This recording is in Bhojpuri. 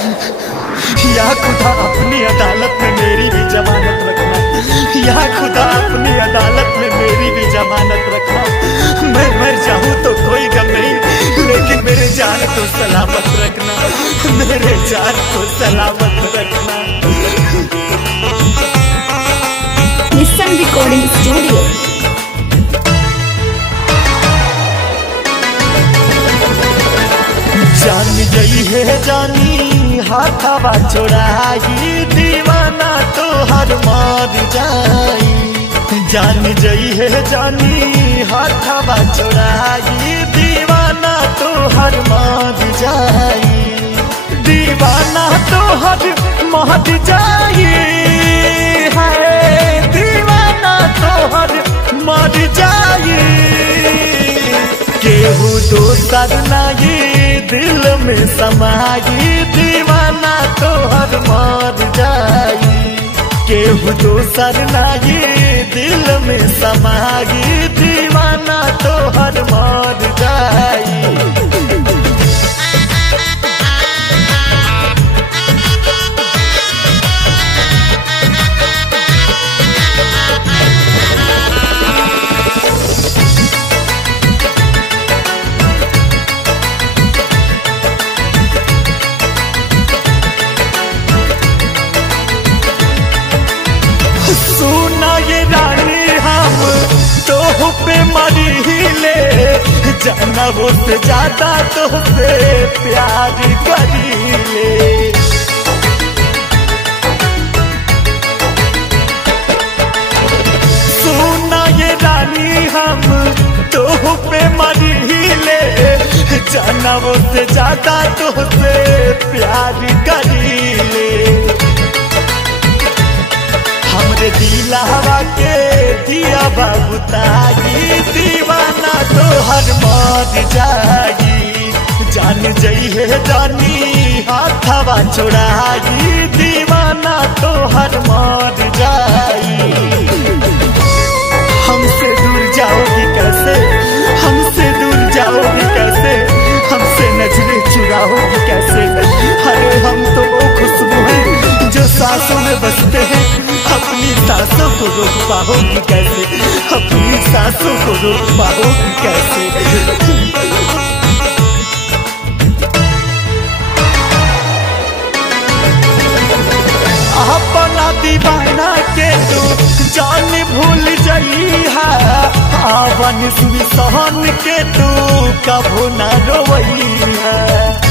या खुदा अपनी अदालत में मेरी भी जमानत रखना। या खुदा अपनी अदालत में मेरी भी जमानत रखना। मैं मर जाऊं तो कोई गम नहीं, लेकिन मेरे जान को सलामत रखना। मेरे जान को सलामत रखना। लिसन रिकॉर्डिंग स्टूडियो। जान गई है जानी हाथवा छोड़ाई, दीवाना तो हर मार जाई। जान गई है जानी हाथवा छोड़ाई, दीवाना तो हर मार जाई। दीवाना तो हर मार जाई है, दीवाना तो हर मार जाई। केहू दोसर नाई दिल में समाई, दीवाना तो हर मार जाई। केहू दोसर नाई दिल में समाई, दीवाना तो हर मार जाई। सुना ये रानी हम तो पे मरी ले, जानवों से ज्यादा तो पे प्यार करी ले। सुना ये रानी हम तो पे मरी ले, जानवों से ज्यादा तो पे प्यार करी ले। हमरे दिलवा के दिया बाबूताई, दीवाना तो हर मार जाई। जान जई है जानी हाथवा छोड़ाई, दीवाना तो हर मार जाई। हमसे दूर जाओगी कैसे, हमसे दूर जाओगी कैसे, हमसे नजरें चुराओगी कैसे। अरे हम तो वो खुशबू हैं जो सांसों में बसते हैं, अपनी सांसों को रोक पाओगी कैसे, अपनी सांसों को रोक पाओगी कैसे। अपना दीवाना के तू जान भूल जाई है, आवन सुनी सहन के तू कभू न रोई है।